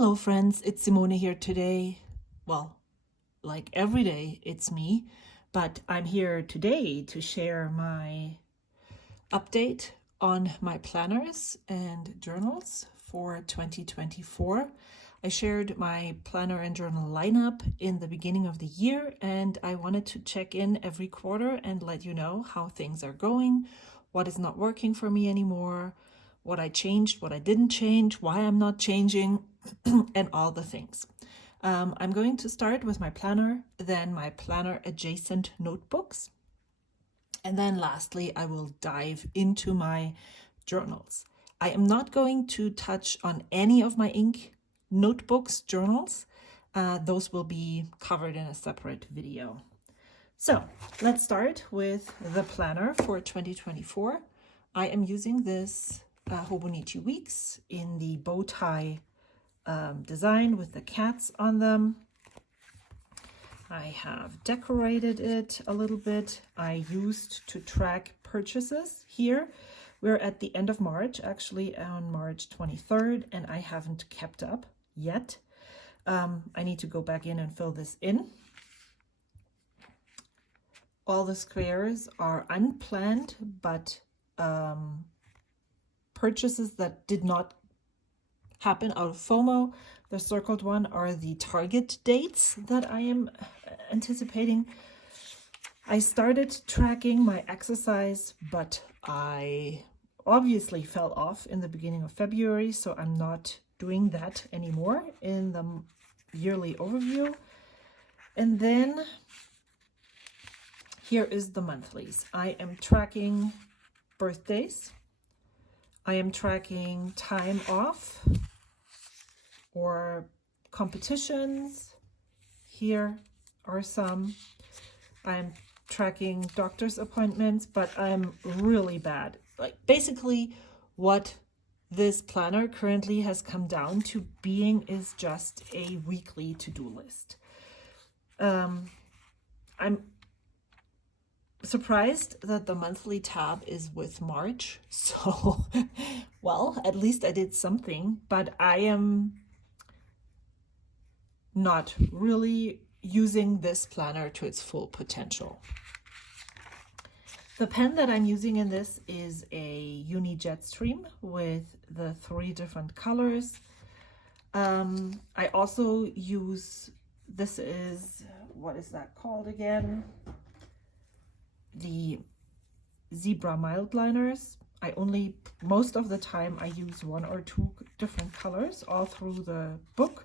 Hello friends, it's Simone here today. Well, like every day, it's me, but I'm here today to share my update on my planners and journals for 2024. I shared my planner and journal lineup in the beginning of the year, and I wanted to check in every quarter and let you know how things are going, what is not working for me anymore, what I changed, what I didn't change, why I'm not changing, and all the things. I'm going to start with my planner, then my planner adjacent notebooks. And then lastly, I will dive into my journals. I am not going to touch on any of my ink notebooks, journals. Those will be covered in a separate video. So let's start with the planner for 2024. I am using this Hobonichi Weeks in the bow tie design with the cats on them. I have decorated it a little bit. I used to track purchases here. We're at the end of March, actually on March 23rd, and I haven't kept up yet. I need to go back in and fill this in. All the squares are unplanned, but purchases that did not happen out of FOMO. The circled one are the target dates that I am anticipating. I started tracking my exercise, but I obviously fell off in the beginning of February, so I'm not doing that anymore in the yearly overview. And then here is the monthlies. I am tracking birthdays. I am tracking time off or competitions. Here are some. I'm tracking doctor's appointments, but I'm really bad. Like basically what this planner currently has come down to being is just a weekly to-do list. I'm surprised that the monthly tab is with March. So, well, at least I did something, but I am not really using this planner to its full potential. The pen that I'm using in this is a Uni Jetstream with the 3 different colors. I also use, this is, what is that called again? The Zebra mild liners. Most of the time I use 1 or 2 different colors all through the book.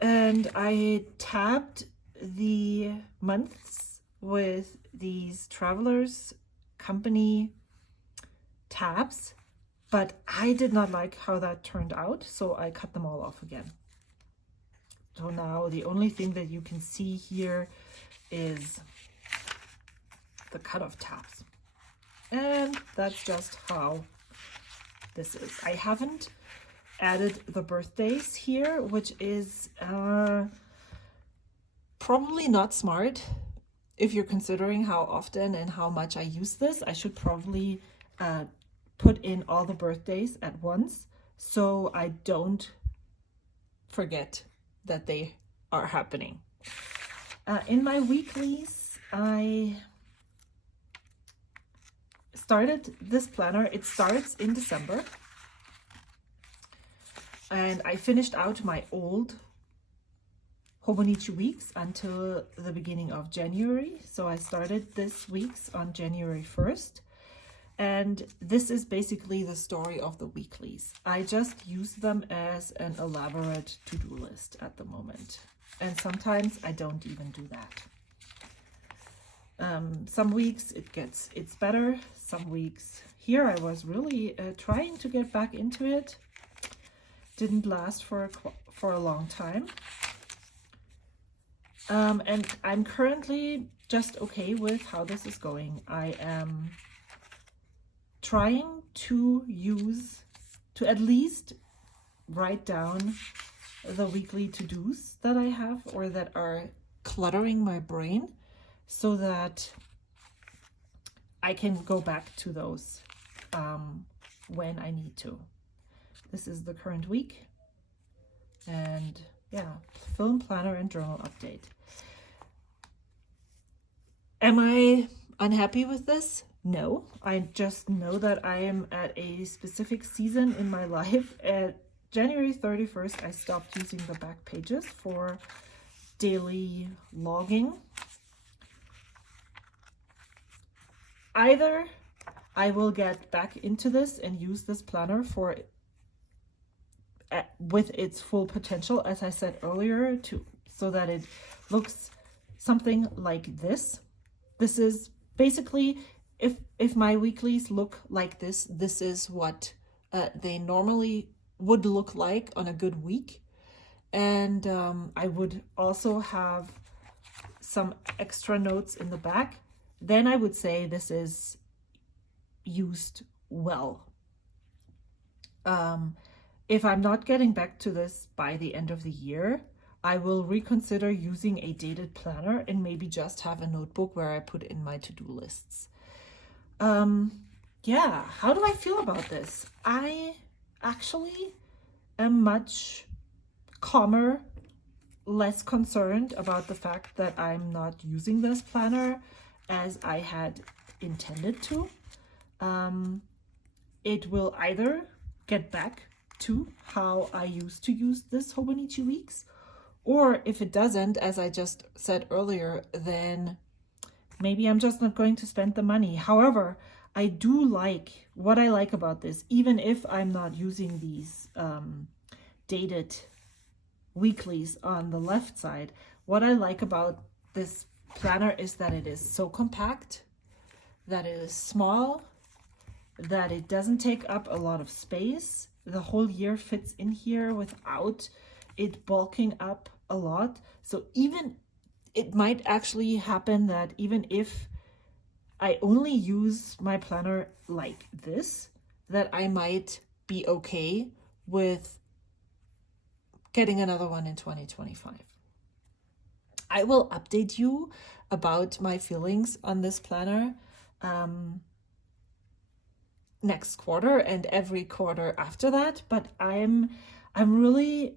And I tabbed the months with these Travelers Company tabs, but I did not like how that turned out, so I cut them all off again. So now the only thing that you can see here is the cutoff tabs. And that's just how this is. I haven't added the birthdays here, which is probably not smart. If you're considering how often and how much I use this, I should probably put in all the birthdays at once so I don't forget that they are happening. In my weeklies, I started this planner. It starts in December. And I finished out my old Hobonichi Weeks until the beginning of January. So I started this week's on January 1st. And this is basically the story of the weeklies. I just use them as an elaborate to-do list at the moment. And sometimes I don't even do that. Some weeks it's better. Some weeks here I was really trying to get back into it. Didn't last for a long time. And I'm currently just okay with how this is going. I am trying to at least write down the weekly to-dos that I have or that are cluttering my brain so that I can go back to those when I need to. This is the current week. And yeah, film planner and journal update. Am I unhappy with this? No, I just know that I am at a specific season in my life. At January 31st, I stopped using the back pages for daily logging. Either I will get back into this and use this planner for with its full potential, as I said earlier, so that it looks something like this. This is basically, if my weeklies look like this is what they normally would look like on a good week. And I would also have some extra notes in the back. Then I would say this is used well. If I'm not getting back to this by the end of the year, I will reconsider using a dated planner and maybe just have a notebook where I put in my to-do lists. Yeah, how do I feel about this? I actually am much calmer, less concerned about the fact that I'm not using this planner as I had intended to. It will either get back to how I used to use this Hobonichi Weeks, or if it doesn't, as I just said earlier, then maybe I'm just not going to spend the money. However, I do like what I like about this, even if I'm not using these dated weeklies on the left side. What I like about this planner is that it is so compact, that it is small, that it doesn't take up a lot of space. The whole year fits in here without it bulking up a lot. So even it might actually happen that even if I only use my planner like this, that I might be okay with getting another one in 2025. I will update you about my feelings on this planner next quarter and every quarter after that, but I'm really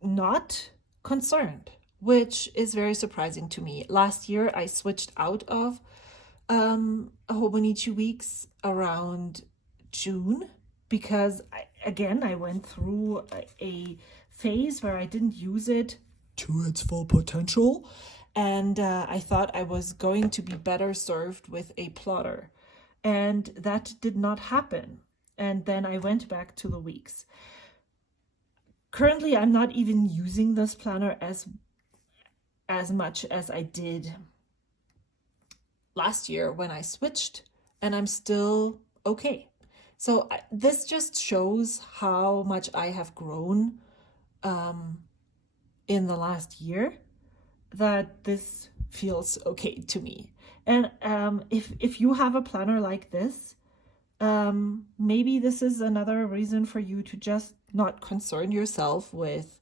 not concerned, which is very surprising to me. Last year I switched out of Hobonichi Weeks around June because I went through a phase where I didn't use it to its full potential, and I thought I was going to be better served with a plotter, and that did not happen. And then I went back to the weeks. Currently, I'm not even using this planner as much as I did last year when I switched, and I'm still okay. So this just shows how much I have grown in the last year, that this feels okay to me. And if you have a planner like this, maybe this is another reason for you to just not concern yourself with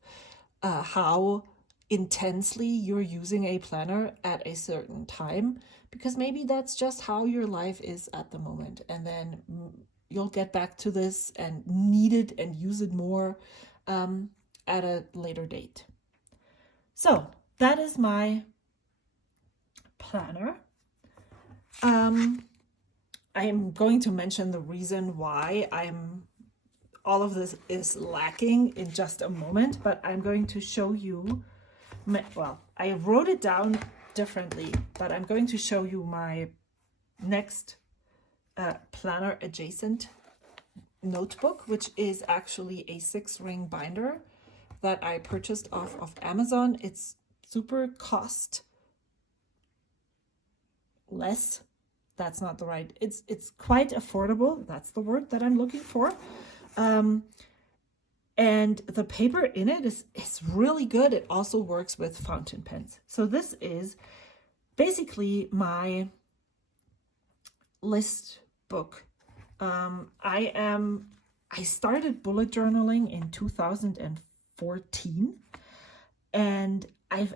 how intensely you're using a planner at a certain time, because maybe that's just how your life is at the moment, and then you'll get back to this and need it and use it more at a later date. So that is my planner. I'm going to mention the reason why all of this is lacking in just a moment, but I'm going to show you, well, I wrote it down differently, but I'm going to show you my next planner adjacent notebook, which is actually a 6-ring binder that I purchased off of Amazon. It's super cost less. That's not the right, it's quite affordable. That's the word that I'm looking for. And the paper in it is really good. It also works with fountain pens. So this is basically my list book. I started bullet journaling in 2014, and I've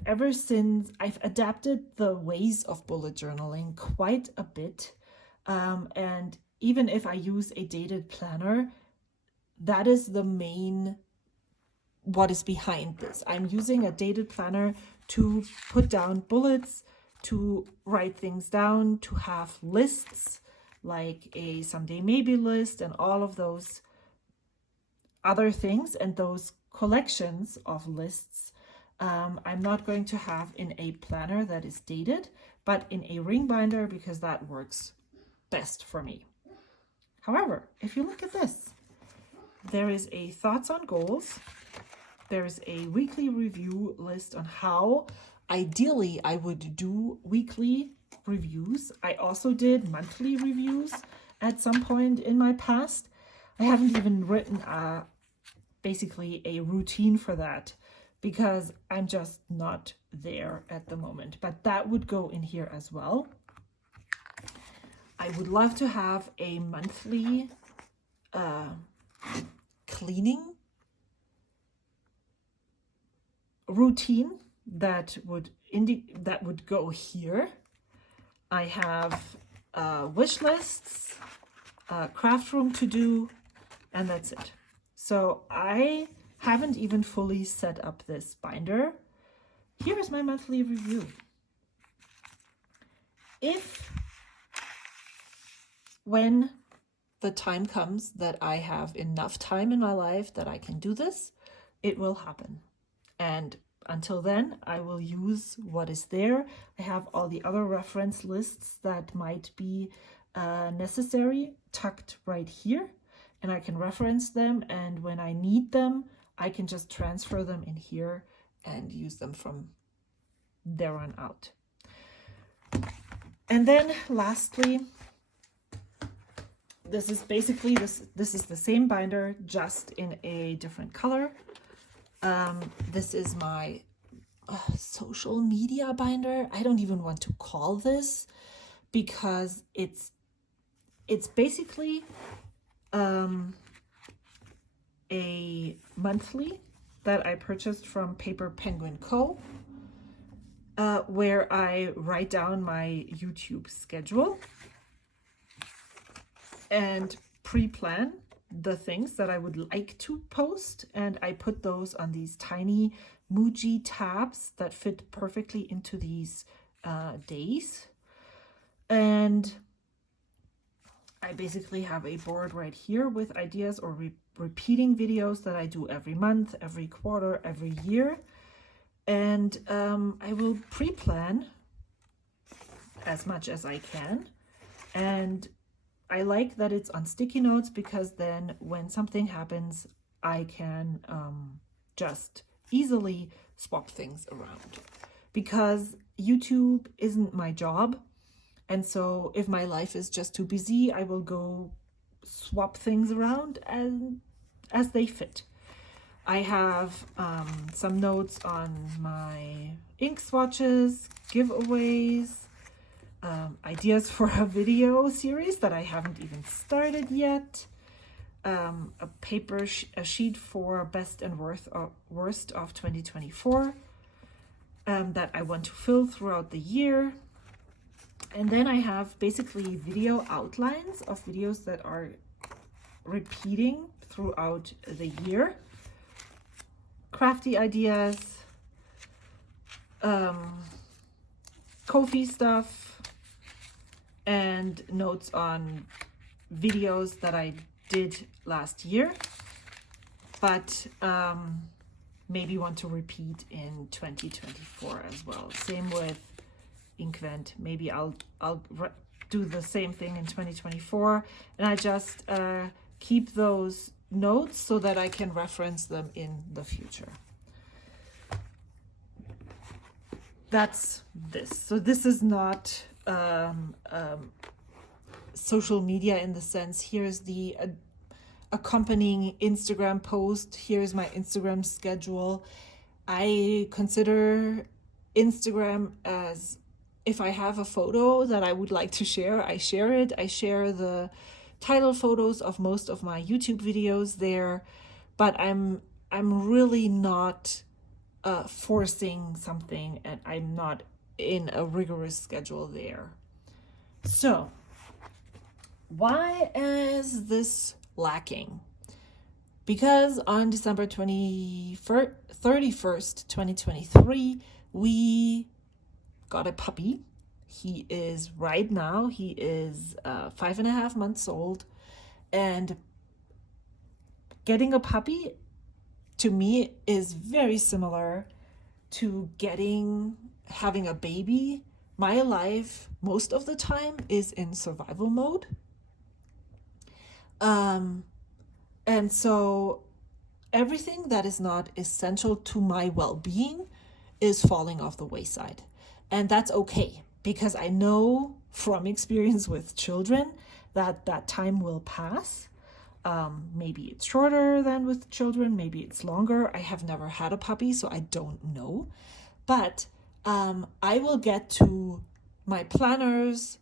adapted the ways of bullet journaling quite a bit. And even if I use a dated planner, that is the main what is behind this. I'm using a dated planner to put down bullets, to write things down, to have lists like a someday maybe list and all of those other things, and those collections of lists I'm not going to have in a planner that is dated, but in a ring binder, because that works best for me. However, if you look at this, there is a thoughts on goals. There's a weekly review list on how ideally I would do weekly reviews. I also did monthly reviews at some point in my past. I haven't even written basically a routine for that because I'm just not there at the moment. But that would go in here as well. I would love to have a monthly cleaning routine that would go here. I have wish lists, craft room to do, and that's it. So I haven't even fully set up this binder. Here is my monthly review. If when the time comes that I have enough time in my life that I can do this, it will happen. And until then, I will use what is there. I have all the other reference lists that might be necessary tucked right here, and I can reference them. And when I need them, I can just transfer them in here and use them from there on out. And then lastly, this is basically this is the same binder, just in a different color. This is my social media binder. I don't even want to call this, because it's basically a monthly that I purchased from Paper Penguin Co., where I write down my YouTube schedule and pre-plan the things that I would like to post, and I put those on these tiny Muji tabs that fit perfectly into these days. And I basically have a board right here with ideas or repeating videos that I do every month, every quarter, every year. And I will pre-plan as much as I can. And I like that it's on sticky notes, because then when something happens, I can just easily swap things around, because YouTube isn't my job. And so if my life is just too busy, I will go swap things around as they fit. I have some notes on my ink swatches, giveaways, ideas for a video series that I haven't even started yet, a sheet for best and worst of 2024 that I want to fill throughout the year. And then I have basically video outlines of videos that are repeating throughout the year, crafty ideas, Ko-fi stuff, and notes on videos that I did last year, but maybe want to repeat in 2024 as well. Same with Inkvent. Maybe I'll do the same thing in 2024, and I just keep those notes so that I can reference them in the future. That's this. So this is not social media in the sense, here's the accompanying Instagram post, here's my Instagram schedule. I consider Instagram as, if I have a photo that I would like to share, I share it. I share the title photos of most of my YouTube videos there, but I'm really not forcing something, and I'm not in a rigorous schedule there. So why is this lacking? because on December 31st, 2023, we got a puppy. He is 5.5 months old, and getting a puppy to me is very similar to having a baby. My life most of the time is in survival mode. And so everything that is not essential to my well-being is falling off the wayside. And that's okay, because I know from experience with children that time will pass. Maybe it's shorter than with children, maybe it's longer. I have never had a puppy, so I don't know. But I will get to my planners,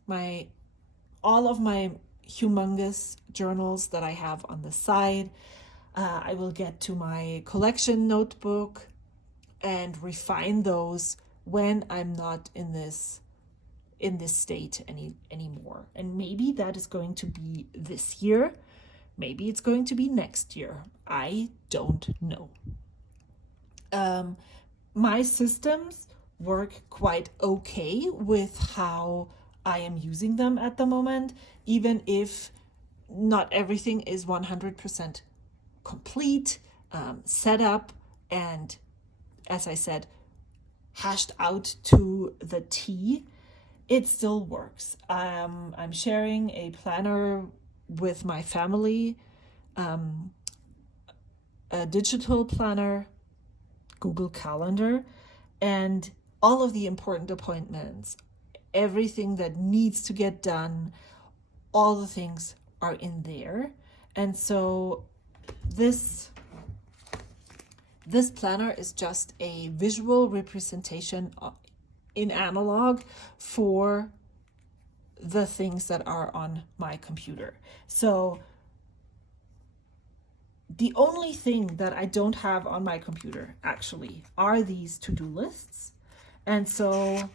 all of my humongous journals that I have on the side. I will get to my collection notebook and refine those when I'm not in this state anymore. And maybe that is going to be this year. Maybe it's going to be next year. I don't know. My systems work quite okay with how I am using them at the moment, even if not everything is 100% complete, set up, and, as I said, hashed out to the T. It still works. I'm sharing a planner with my family, a digital planner, Google Calendar, and all of the important appointments, everything that needs to get done, all the things are in there. And so this planner is just a visual representation in analog for the things that are on my computer. So the only thing that I don't have on my computer actually are these to-do lists. And so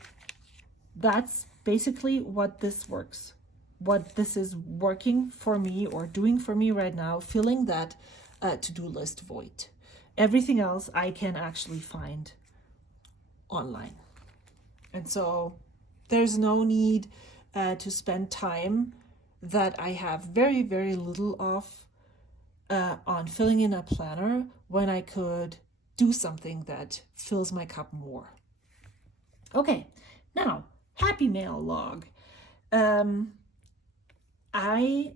that's basically what this is working for me or doing for me right now, filling that to-do list void. Everything else I can actually find online. And so there's no need to spend time that I have very, very little of on filling in a planner when I could do something that fills my cup more. Okay, now, Happy Mail log. I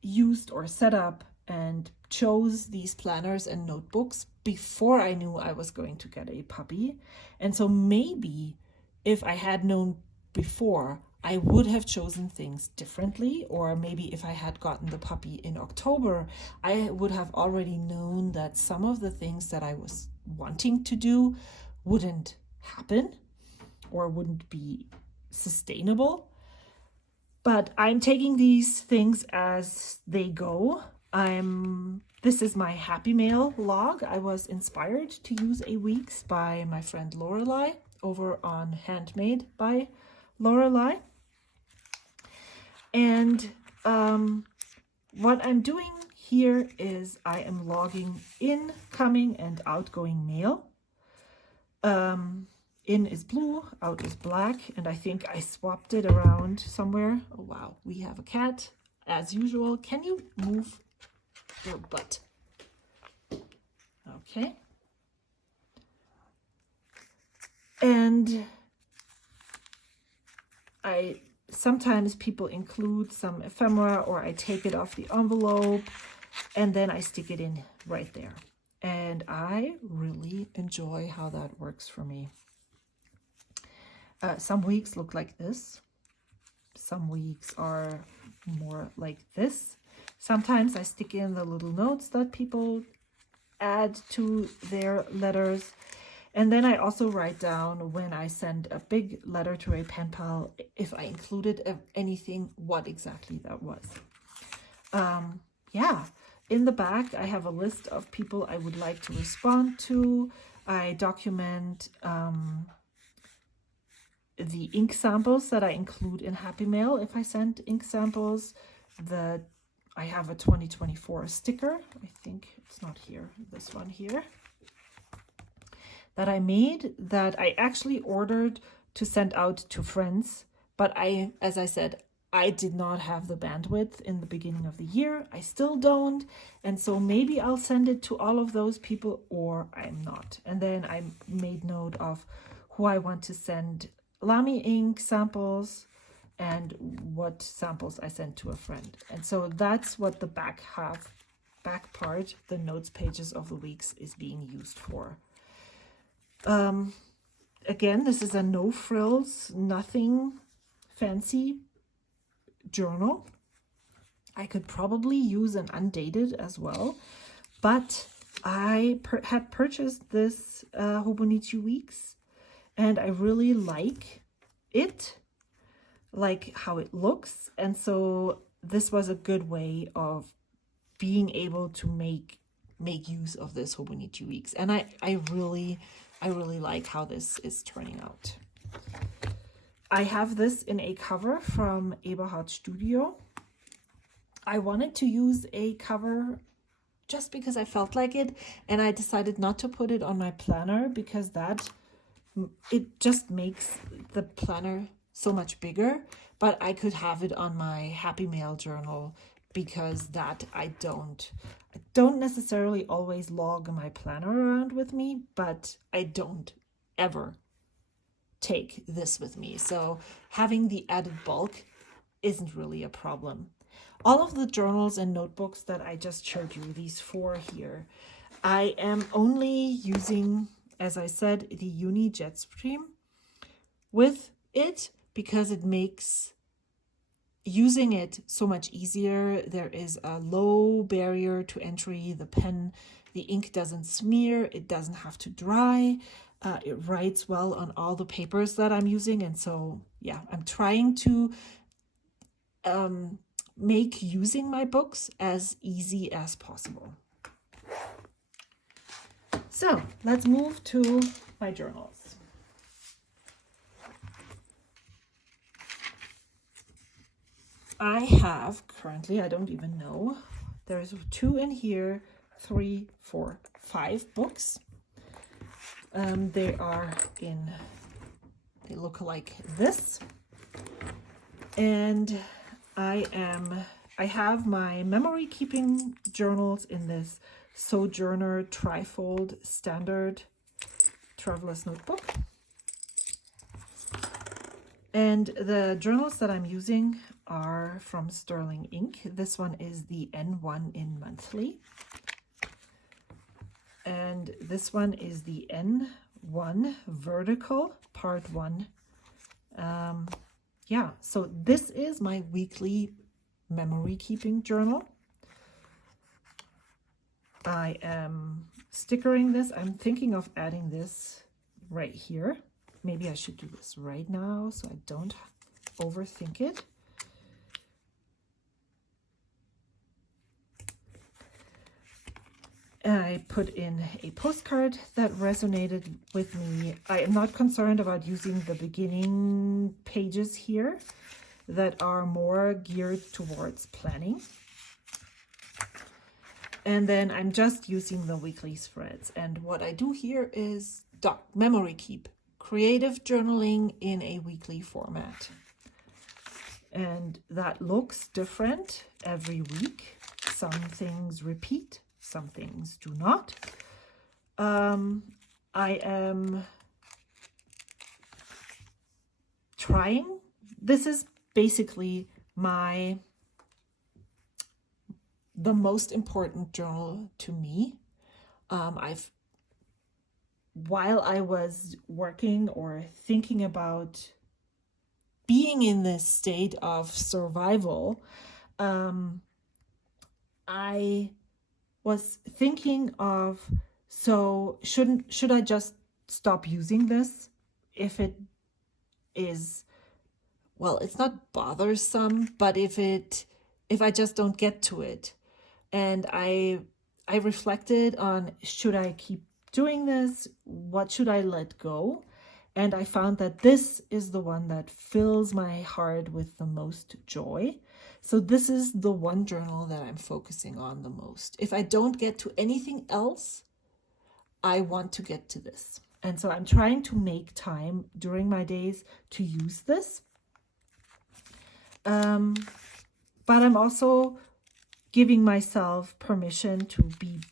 used or set up and chose these planners and notebooks before I knew I was going to get a puppy. And so maybe if I had known before, I would have chosen things differently, or maybe if I had gotten the puppy in October, I would have already known that some of the things that I was wanting to do wouldn't happen or wouldn't be sustainable. But I'm taking these things as they go. This is my Happy Mail log. I was inspired to use a week's by my friend Lorelei over on Handmade by Lorelei. And what I'm doing here is I am logging incoming and outgoing mail. In is blue, out is black, and I think I swapped it around somewhere. Oh wow, we have a cat as usual. Can you move your butt? Okay. And sometimes people include some ephemera, or I take it off the envelope and then I stick it in right there. And I really enjoy how that works for me. Some weeks look like this. Some weeks are more like this. Sometimes I stick in the little notes that people add to their letters. And then I also write down when I send a big letter to a pen pal, if I included anything, what exactly that was. Yeah, in the back, I have a list of people I would like to respond to. I document the ink samples that I include in Happy Mail if I send ink samples, the I have a 2024 sticker. I think it's not here, this one here, that I made, that I actually ordered to send out to friends. But as I said, I did not have the bandwidth in the beginning of the year. I still don't. And so maybe I'll send it to all of those people, or I'm not. And then I made note of who I want to send Lamy ink samples and what samples I sent to a friend. And so that's what the back part, the notes pages of the weeks, is being used for. Again, this is a no frills, nothing fancy journal. I could probably use an undated as well, but I had purchased this Hobonichi Weeks, and I really like it, like how it looks. And so this was a good way of being able to make use of this Hobonichi Weeks. And I really like how this is turning out. I have this in a cover from Eberhard Studio. I wanted to use a cover just because I felt like it, and I decided not to put it on my planner because it just makes the planner so much bigger. But I could have it on my Happy Mail journal because that I don't necessarily always log my planner around with me, but I don't ever take this with me. So having the added bulk isn't really a problem. All of the journals and notebooks that I just showed you, these 4 here, I am only using, as I said, the Uni Jetstream with it because it makes using it so much easier. There is a low barrier to entry. The ink doesn't smear. It doesn't have to dry. It writes well on all the papers that I'm using. And so, yeah, I'm trying to make using my books as easy as possible. So let's move to my journals. I have currently, I don't even know, there's 2 in here, 3, 4, 5 books. They look like this. And I have my memory keeping journals in this Sojourner Trifold Standard Traveler's Notebook. And the journals that I'm using are from Sterling Ink. This one is the N1 in Monthly. And this one is the N1 Vertical Part 1. Yeah, so this is my weekly memory keeping journal. I am stickering this. I'm thinking of adding this right here. Maybe I should do this right now so I don't overthink it. I put in a postcard that resonated with me. I am not concerned about using the beginning pages here that are more geared towards planning. And then I'm just using the weekly spreads. And what I do here is memory keep, creative journaling in a weekly format. And that looks different every week. Some things repeat, some things do not. I am trying. This is basically the most important journal to me. While I was working or thinking about being in this state of survival, I was thinking of, so should I just stop using this if it is, well, it's not bothersome, but if I just don't get to it. And I reflected on, should I keep doing this? What should I let go? And I found that this is the one that fills my heart with the most joy. So this is the one journal that I'm focusing on the most. If I don't get to anything else, I want to get to this. And so I'm trying to make time during my days to use this. But I'm also giving myself permission to be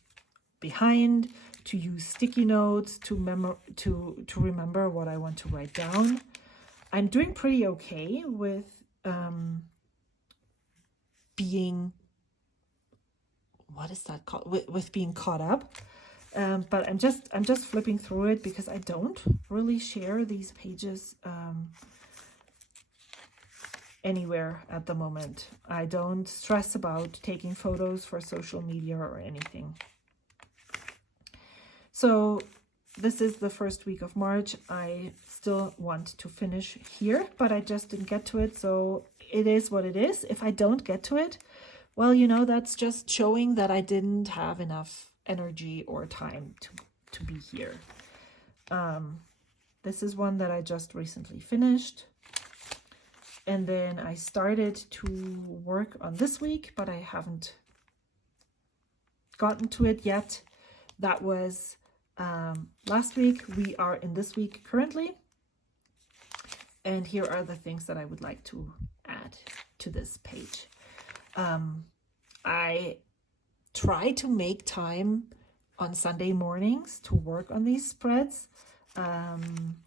behind, to use sticky notes, to remember what I want to write down. I'm doing pretty okay with being, what is that called? With being caught up. But I'm just flipping through it because I don't really share these pages anywhere at the moment. I don't stress about taking photos for social media or anything. So this is the first week of March. I still want to finish here, but I just didn't get to it. So it is what it is. If I don't get to it, well, you know, that's just showing that I didn't have enough energy or time to be here. This is one that I just recently finished. And then I started to work on this week, but I haven't gotten to it yet. That was last week. We are in this week currently. And here are the things that I would like to add to this page. I try to make time on Sunday mornings to work on these spreads.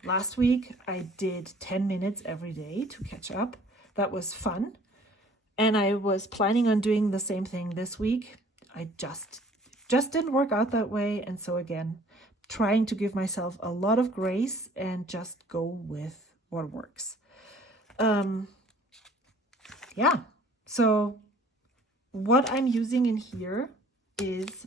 Last week I did 10 minutes every day to catch up. That was fun. And I was planning on doing the same thing this week. I just didn't work out that way. And so again, trying to give myself a lot of grace and just go with what works. Yeah, so what I'm using in here is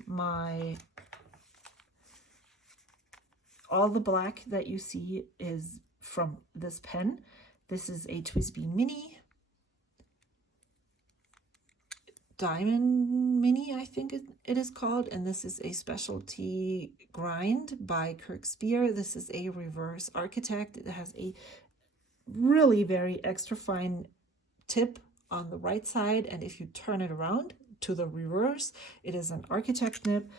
all the black that you see is from this pen. This is a TWSBI Mini, Diamond Mini, I think it is called. And this is a specialty grind by Kirk Spear. This is a reverse architect. It has a really very extra fine tip on the right side. And if you turn it around to the reverse, it is an architect nib.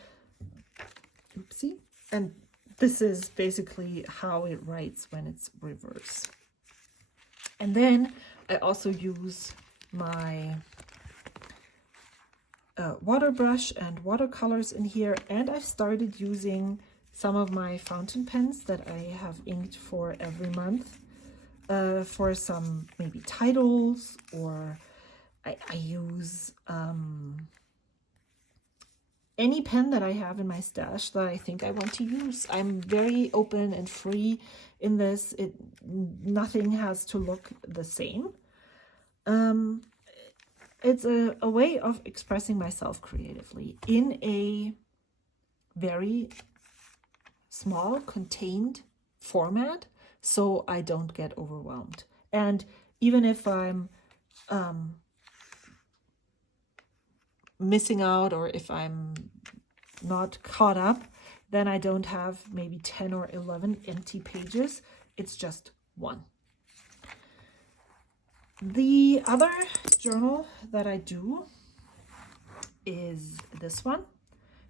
Oopsie. And this is basically how it writes when it's reverse. And then I also use my water brush and watercolors in here. And I've started using some of my fountain pens that I have inked for every month for some maybe titles, or I use any pen that I have in my stash that I think I want to use. I'm very open and free in this. Nothing has to look the same. It's a way of expressing myself creatively in a very small, contained format, so I don't get overwhelmed. And even if I'm missing out, or if I'm not caught up, then I don't have maybe 10 or 11 empty pages. It's just one. The other journal that I do is this one.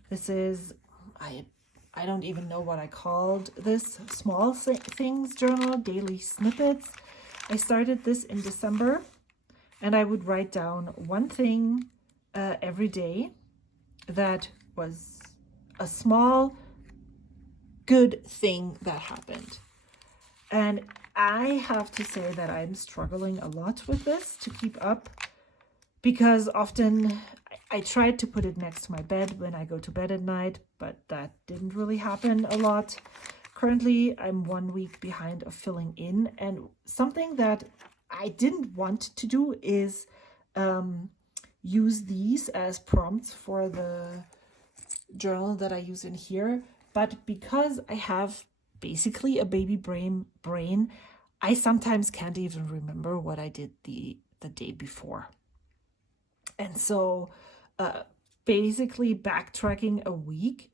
This is, I don't even know what I called this, Small Things Journal, Daily Snippets. I started this in December, and I would write down one thing every day that was a small good thing that happened. And I have to say that I'm struggling a lot with this to keep up, because often I tried to put it next to my bed when I go to bed at night, but that didn't really happen a lot. Currently, I'm 1 week behind of filling in, and something that I didn't want to do is use these as prompts for the journal that I use in here. But because I have basically a baby brain, I sometimes can't even remember what I did the day before. And so basically backtracking a week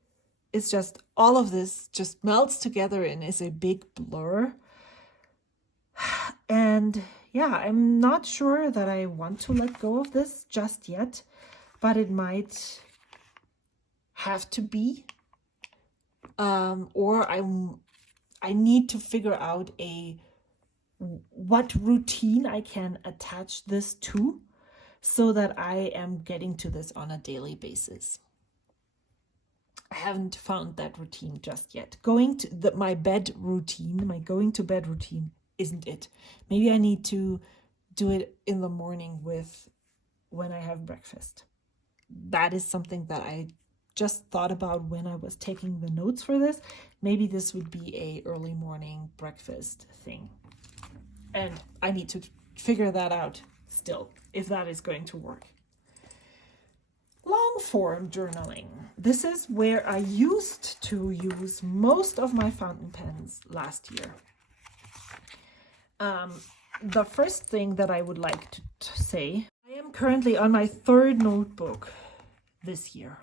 is just, all of this just melts together and is a big blur. And yeah, I'm not sure that I want to let go of this just yet, but it might have to be. Or I need to figure out what routine I can attach this to so that I am getting to this on a daily basis. I haven't found that routine just yet. Going to my bed routine, my going to bed routine isn't it. Maybe I need to do it in the morning when I have breakfast. That is something that I just thought about when I was taking the notes for this. Maybe this would be a early morning breakfast thing. And I need to figure that out still, if that is going to work. Long form journaling. This is where I used to use most of my fountain pens last year. The first thing that I would like to say, I am currently on my third notebook this year.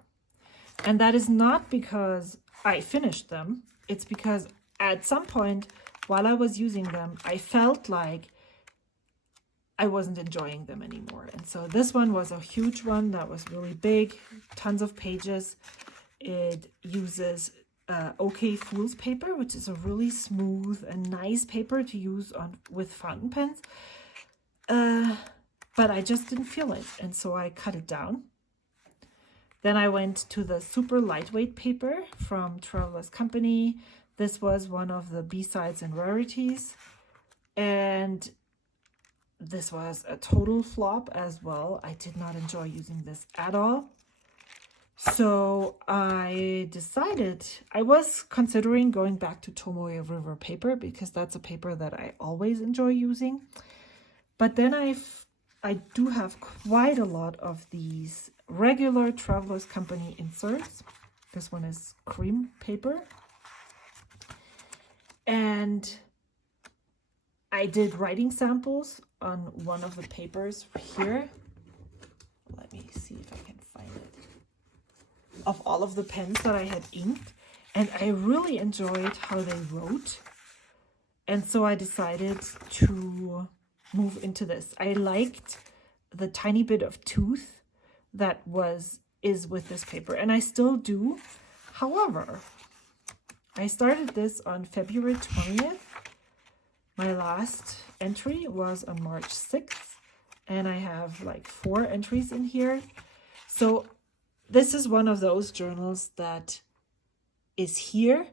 And that is not because I finished them. It's because at some point while I was using them, I felt like I wasn't enjoying them anymore. And so this one was a huge one that was really big, tons of pages. It uses OK Fool's paper, which is a really smooth and nice paper to use with fountain pens. But I just didn't feel it. And so I cut it down. Then I went to the super lightweight paper from Traveler's Company. This was one of the B-sides and rarities. And this was a total flop as well. I did not enjoy using this at all. So I decided, I was considering going back to Tomoe River paper because that's a paper that I always enjoy using. But then I do have quite a lot of these regular Traveler's Company inserts. This one is cream paper. And I did writing samples on one of the papers here. Let me see if I can find it. Of all of the pens that I had inked. And I really enjoyed how they wrote. And so I decided to move into this. I liked the tiny bit of tooth that is with this paper, and I still do. However, I started this on February 20th. My last entry was on March 6th, and I have like 4 entries in here. So this is one of those journals that is here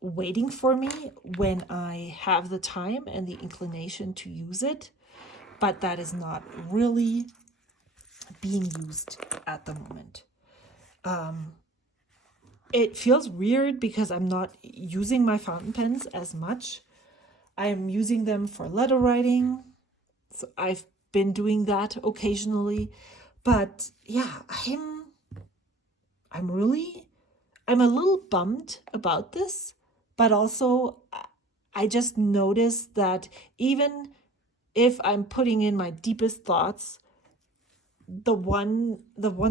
waiting for me when I have the time and the inclination to use it, but that is not really being used at the moment. It feels weird because I'm not using my fountain pens as much. I'm using them for letter writing. So I've been doing that occasionally, but yeah, I'm a little bummed about this, but also I just noticed that even if I'm putting in my deepest thoughts, the one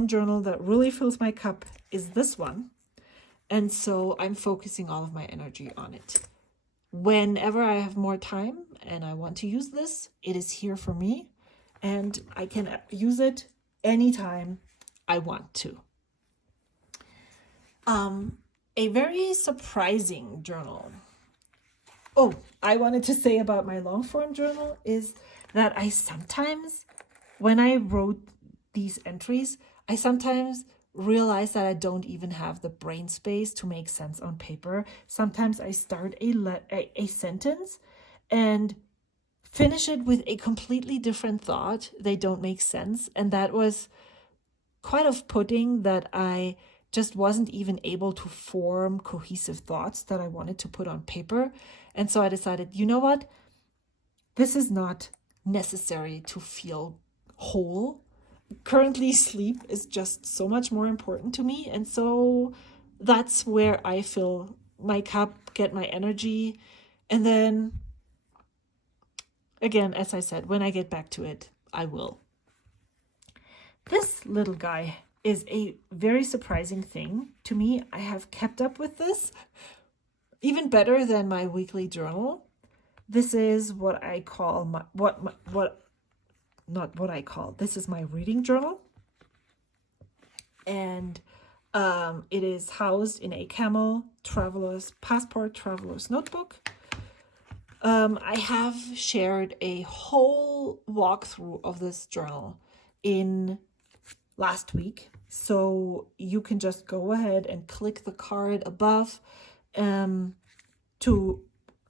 journal that really fills my cup is this one. And so I'm focusing all of my energy on it. Whenever I have more time and I want to use this, it is here for me, and I can use it anytime I want to. A very surprising journal. Oh, I wanted to say about my long form journal is that I sometimes, when I wrote these entries, I sometimes realize that I don't even have the brain space to make sense on paper. Sometimes I start a sentence and finish it with a completely different thought. They don't make sense. And that was quite off-putting, that I just wasn't even able to form cohesive thoughts that I wanted to put on paper. And so I decided, you know what? This is not necessary to feel whole. Currently, sleep is just so much more important to me. And so that's where I fill my cup, get my energy. And then, again, as I said, when I get back to it, I will. This little guy is a very surprising thing to me. I have kept up with this even better than my weekly journal. This is what I call this is my reading journal. And it is housed in a Camel Traveler's Passport Traveler's Notebook. I have shared a whole walkthrough of this journal in last week, so you can just go ahead and click the card above to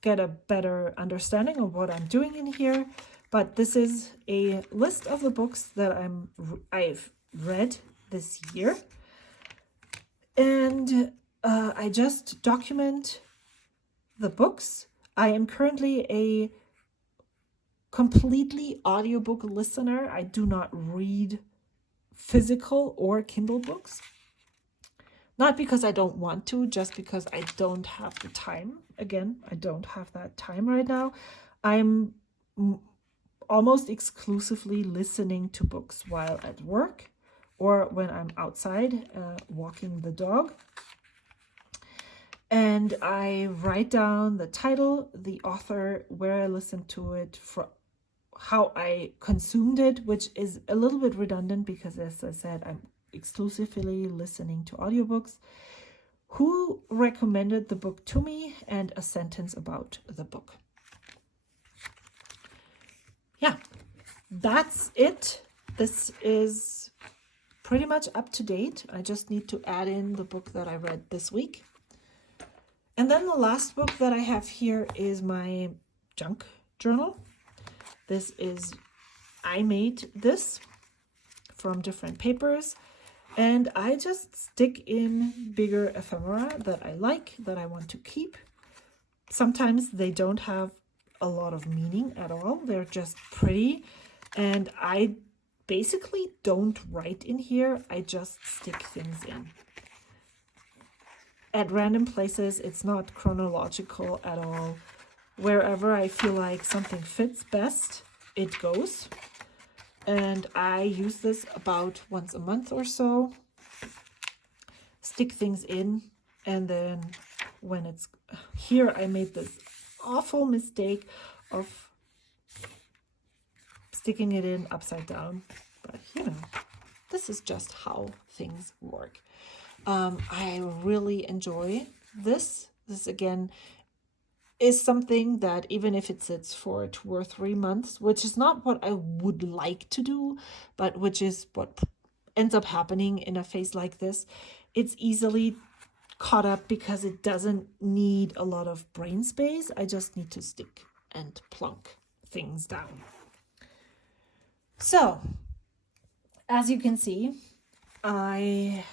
get a better understanding of what I'm doing in here. But this is a list of the books that I've read this year, and I just document the books. I am currently a completely audiobook listener. I do not read physical or Kindle books. Not because I don't want to, just because I don't have the time. Again, I don't have that time right now. I'm almost exclusively listening to books while at work or when I'm outside walking the dog. And I write down the title, the author, where I listened to it, for how I consumed it, which is a little bit redundant because, as I said, I'm exclusively listening to audiobooks, who recommended the book to me, and a sentence about the book. Yeah, that's it. This is pretty much up to date. I just need to add in the book that I read this week. And then the last book that I have here is my junk journal. I made this from different papers, and I just stick in bigger ephemera that I like, that I want to keep. Sometimes they don't have a lot of meaning at all. They're just pretty, and I basically don't write in here. I just stick things in at random places. It's not chronological at all. Wherever I feel like something fits best, it goes. And I use this about once a month or so. Stick things in, and then when it's here, I made this awful mistake of sticking it in upside down. But this is just how things work. I really enjoy this. This again is something that, even if it sits for 2 or 3 months, which is not what I would like to do, but which is what ends up happening in a phase like this, it's easily caught up because it doesn't need a lot of brain space. I just need to stick and plunk things down. So, as you can see, I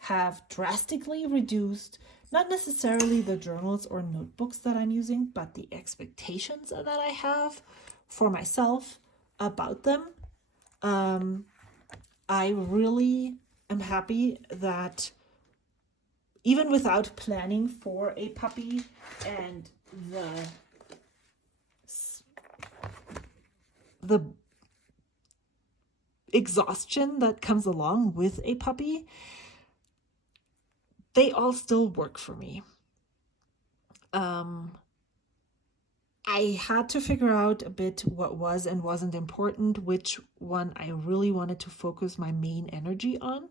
have drastically reduced not necessarily the journals or notebooks that I'm using, but the expectations that I have for myself about them. I really am happy that even without planning for a puppy and the exhaustion that comes along with a puppy, they all still work for me. I had to figure out a bit what was and wasn't important, which one I really wanted to focus my main energy on.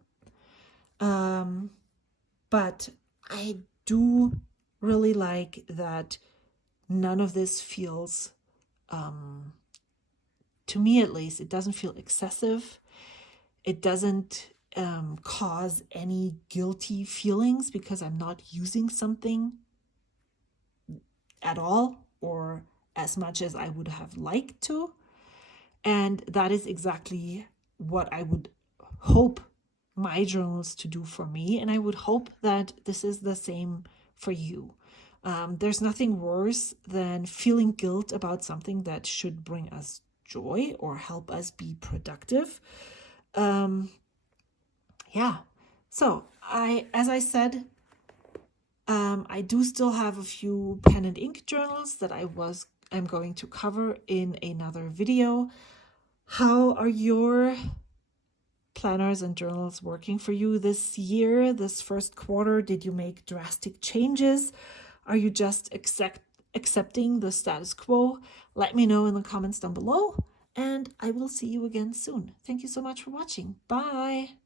But I do really like that none of this feels, to me at least, it doesn't feel excessive. It doesn't cause any guilty feelings because I'm not using something at all or as much as I would have liked to. And that is exactly what I would hope my journals to do for me. And I would hope that this is the same for you. There's nothing worse than feeling guilt about something that should bring us joy or help us be productive. So as I said, I do still have a few pen and ink journals that I'm going to cover in another video. How are your planners and journals working for you this year, this first quarter? Did you make drastic changes? Are you just accepting the status quo, let me know in the comments down below, and I will see you again soon. Thank you so much for watching. Bye.